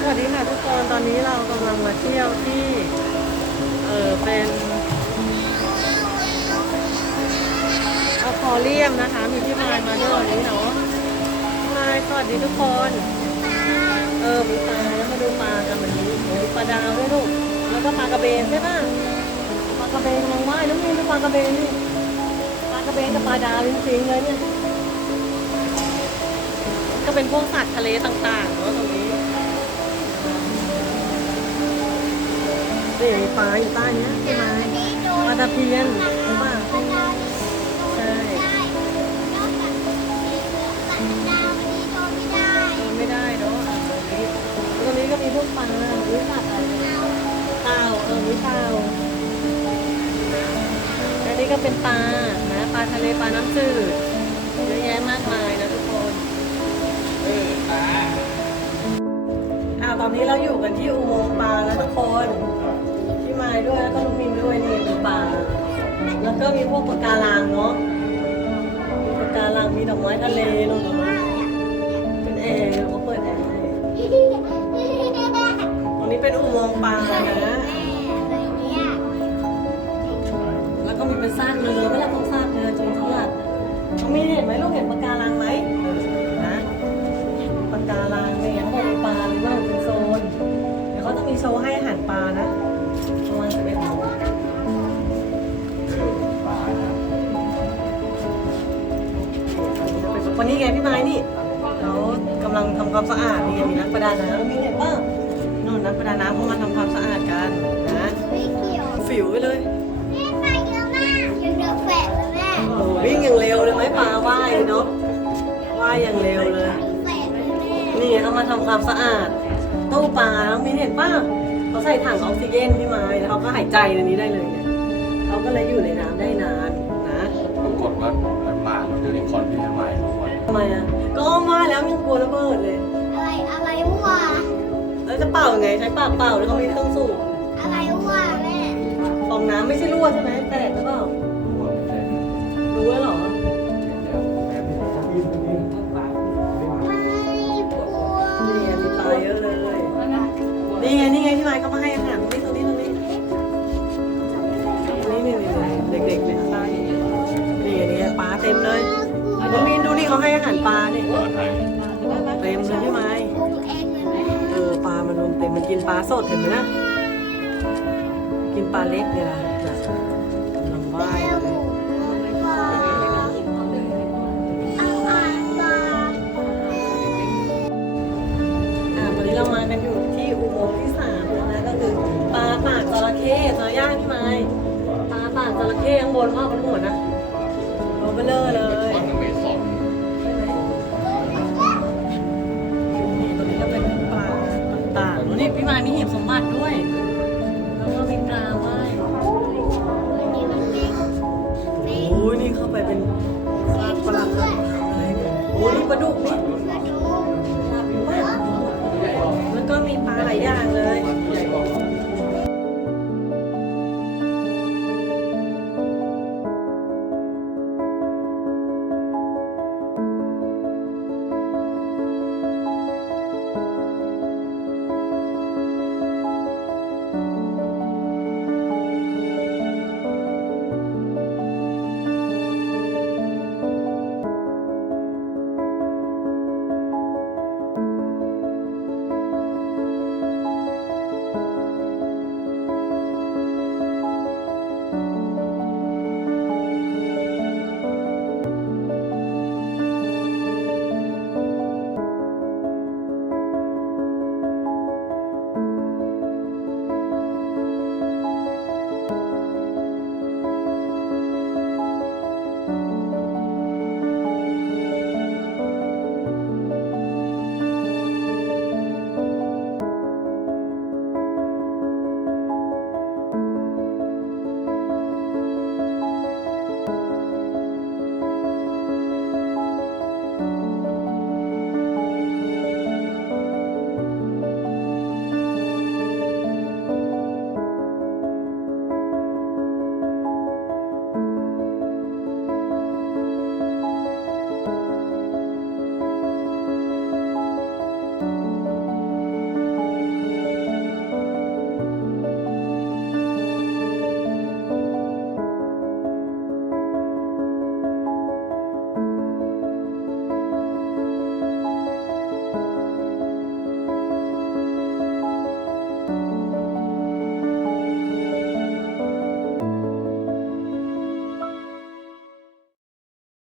สวัสดีค่ะทุกคนตอนนี้เรากำลังมาเที่ยวที่เป็นอควาเรียมนะคะมีพี่มายมาด้วยวันนี้เนาะพี่มายสวัสดีทุกคนมีปลาแล้วมาดูปลากันวันนี้มีปลาดาวด้วยลูกแล้วก็ปลากระเบนใช่ป่ะปลากระเบนยังว่ายน้ำมีปลากระเบนนี่ปลากระเบนกับปลาดาวจริงๆเลยเนี่ยก็เป็นพวกสัตว์ทะเลต่างๆเนาะตรงนี้นี่มีปลาอยู่ใต้เนี้ยใช่ไหมปลาตะเพียนใช่ป่ะใช่ไม่ได้เนาะตรงนี้ก็มีพวกปลาหรือสัตว์อะไรเต่ามีเต่าอันนี้ก็เป็นปลานะปลาทะเลปลาน้ำจืดเยอะแยะมากมายนะทุกคนตอนนี้เราอยู่กันที่อุโมงค์ปลาแล้วทุกคนพี่ไม้ด้วยแล้วก็ลุงมินด้วยนี่มีปลาแล้วก็มีพวกปะการังเนาะมีปะการังมีดอกไม้ทะเลเนาะเป็นแอร์เขาเปิดแอร์ตรงนี้เป็นอุโมงค์ปลานะแล้วก็มีเป็นซากเรือไม่ใช่พวกซากเรือจริงๆน้องมีเห็นไหมลูกเห็นปะการังไหมนะปะการังเนี่ยเขาบอกมีปลาเลยว่าเป็นโซนเดี๋ยวเขาจะมีโชว์ให้อาหารปลานะประมาณ11 โมงวันนี้ไงพี่ไม้นี่เขากำลังทำความสะอาดนี่ไงมีนักประดาน้ำมีเห็นป่ะนู่นนักประดาน้ำเขามาทำความสะอาดกันนะฟิวไปเลยโอ้วิ่งอย่างเร็วเลยไหมปลาว่ายเนาะว่ายอย่างเร็วเลยนี่เขามาทำความสะอาดตู้ปลาน้องมีเห็นป่ะเขาใส่ถังออกซิเจนพี่ไม้แล้วเขาก็หายใจในนี้ได้เลยเนี่ยเขาก็เลยอยู่ในน้ำได้นานนะปรากฏว่ามันมายูนิคอร์นที่ทำไมทุกคนทำไมอ่ะก็มาแล้วยังกลัวระเบิดเลยอะไรวะแล้วจะเป่ายังไงใช้ปากเป่าหรือเขามีเครื่องสูบอะไรวะแม่ฟองน้ำไม่ใช่รั่วใช่ไหมแตกหรือเปล่ารู้แล้วเหรอนี่ไงมีปลาเยอะเลยนี่ไงพี่ไม้ก็มาให้อาหารตรงนี้นี่เด็กๆเนี่ยนี่ปลาเต็มเลยน้องมีนดูนี่เขาให้อาหารปลาเนี่ยเต็มเลยพี่ไม้ปลามันรวมเต็มมันกินปลาสดเห็นไหมนะกินปลาเล็กเนี่ยนะกำลังว่ายวันนี้เรามากันอยู่ที่อุโมงค์ที่3นะก็คือปลาปากจระเข้เจอย่างพี่ไม้ปลาปากจระเข้ข้างบนว่าบนหัวนะโรเบลเลอร์เลยนี่ตัวนี้ก็เป็นปลาต่างๆนี่พี่ไม้มีหีบสมบัติด้วยแล้วก็มีปลาว่ายโอ้ยนี่เข้าไปเป็นซากปลาอะไรโอ้ยนี่ปลาดุกนี่